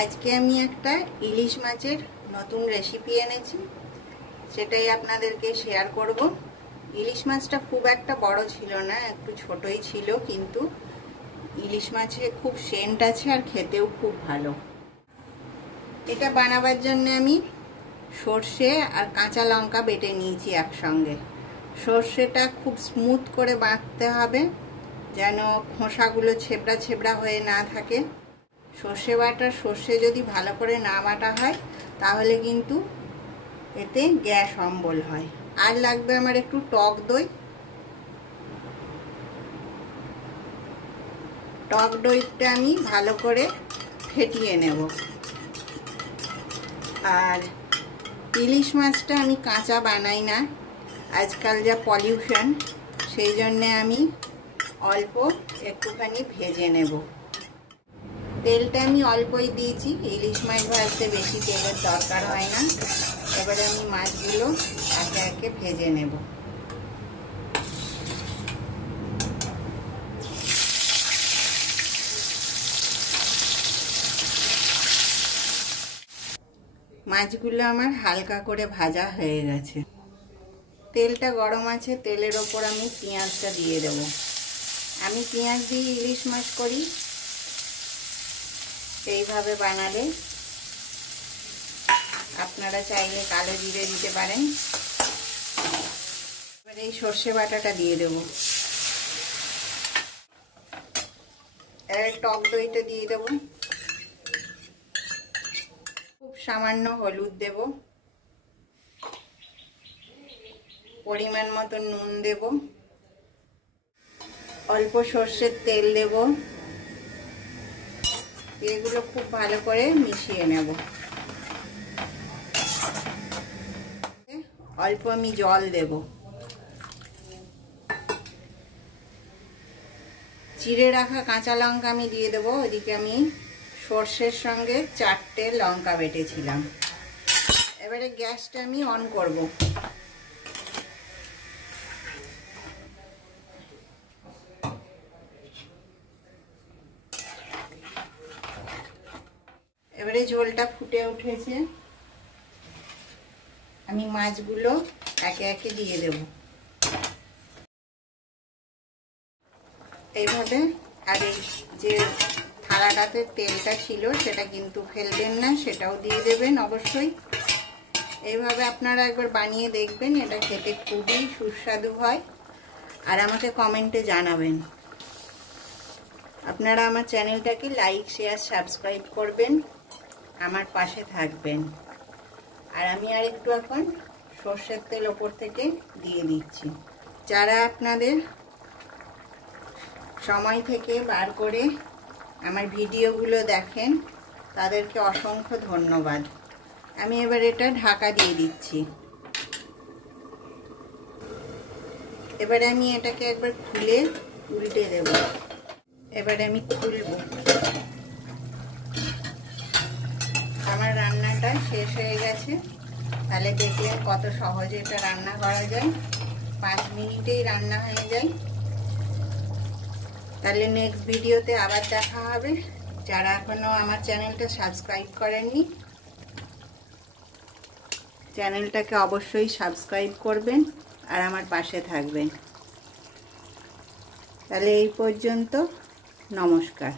আজকে আমি একটা ইলিশ মাছের নতুন রেসিপি এনেছি, সেটাই আপনাদেরকে শেয়ার করব। ইলিশ মাছটা খুব একটা বড় ছিল না, একটু ছোটই ছিল, কিন্তু ইলিশ মাছে খুব সেন্ট আছে আর খেতেও খুব ভালো। এটা বানাবার জন্য আমি সর্ষে আর কাঁচা লঙ্কা বেটে নিয়েছি একসঙ্গে। সর্ষেটা খুব স্মুথ করে বাটতে হবে, যেন খোসাগুলো ছেবড়া ছেবড়া হয়ে না থাকে। সর্ষে যদি ভালো করে না বাটা হয় তাহলে কিন্তু এতে গ্যাস অম্বল হয়। আর লাগবে আমার একটু টক দই। টক দইটা আমি ভালো করে ফেটিয়ে নেব। আর ইলিশ মাছটা আমি কাঁচা বানাই না, আজকাল যা পলিউশন, সেই জন্যে আমি অল্প একটুখানি ভেজে নেব। তেলটা আমি অল্পই দিয়েছি, ইলিশ মাছ ভাজতে বেশি তেলের দরকার হয় না। এবারে আমি মাছগুলো একে একে ভেজে নেব। মাছগুলো আমার হালকা করে ভাজা হয়ে গেছে। তেলটা গরম আছে, তেলের ওপর আমি পেঁয়াজটা দিয়ে দেব। আমি পেঁয়াজ দিয়ে ইলিশ মাছ করি, এইভাবে বানালে আপনারা চাইলে কালো জিরে দিতে পারেন। এবার এই সর্ষে বাটাটা দিয়ে দেব। এবার টক দইটা দিয়ে দেব। খুব সামান্য হলুদ দেব, পরিমাণ মতো নুন দেব, অল্প সর্ষের তেল দেব। এগুলো খুব ভালো করে মিশিয়ে নেব। অল্প আমি জল দেব। চিড়ে রাখা কাঁচা লঙ্কা আমি দিয়ে দেবো। ওদিকে আমি সর্ষের সঙ্গে 4টে লঙ্কা বেটেছিলাম। এবারে গ্যাসটা আমি অন করব। এবারে ঝোলটা ফুটে উঠেছে, আমি মাছগুলো একে একে দিয়ে দেব এইভাবে। আর এই যে থালাটাতে তেলটা ছিল সেটা কিন্তু ফেলবেন না, সেটাও দিয়ে দেবেন অবশ্যই। এইভাবে আপনারা একবার বানিয়ে দেখবেন, এটা খেতে খুবই সুস্বাদু হয়। আর আমাকে কমেন্টে জানাবেন। আপনারা আমার চ্যানেলটাকে লাইক, শেয়ার, সাবস্ক্রাইব করবেন, আমার পাশে থাকবেন। আর আমি আর একটু এখন সর্ষের তেল ওপর থেকে দিয়ে দিচ্ছি। যারা আপনাদের সময় থেকে বার করে আমার ভিডিওগুলো দেখেন, তাদেরকে অসংখ্য ধন্যবাদ। আমি এবার এটা ঢাকা দিয়ে দিচ্ছি। এবারে আমি এটাকে একবার খুলে উল্টে দেব। এবারে আমি খুলব। আমার রান্নাটা শেষ হয়ে গেছে। তাহলে দেখলেন কত সহজে এটা রান্না করা যায়, 5 মিনিটেই রান্না হয়ে যায়। তাহলে নেক্সট ভিডিওতে আবার দেখা হবে। যারা এখনো আমার চ্যানেলটা সাবস্ক্রাইব করেননি, চ্যানেলটাকে অবশ্যই সাবস্ক্রাইব করবেন আর আমার পাশে থাকবেন। তাহলে এই পর্যন্ত, নমস্কার।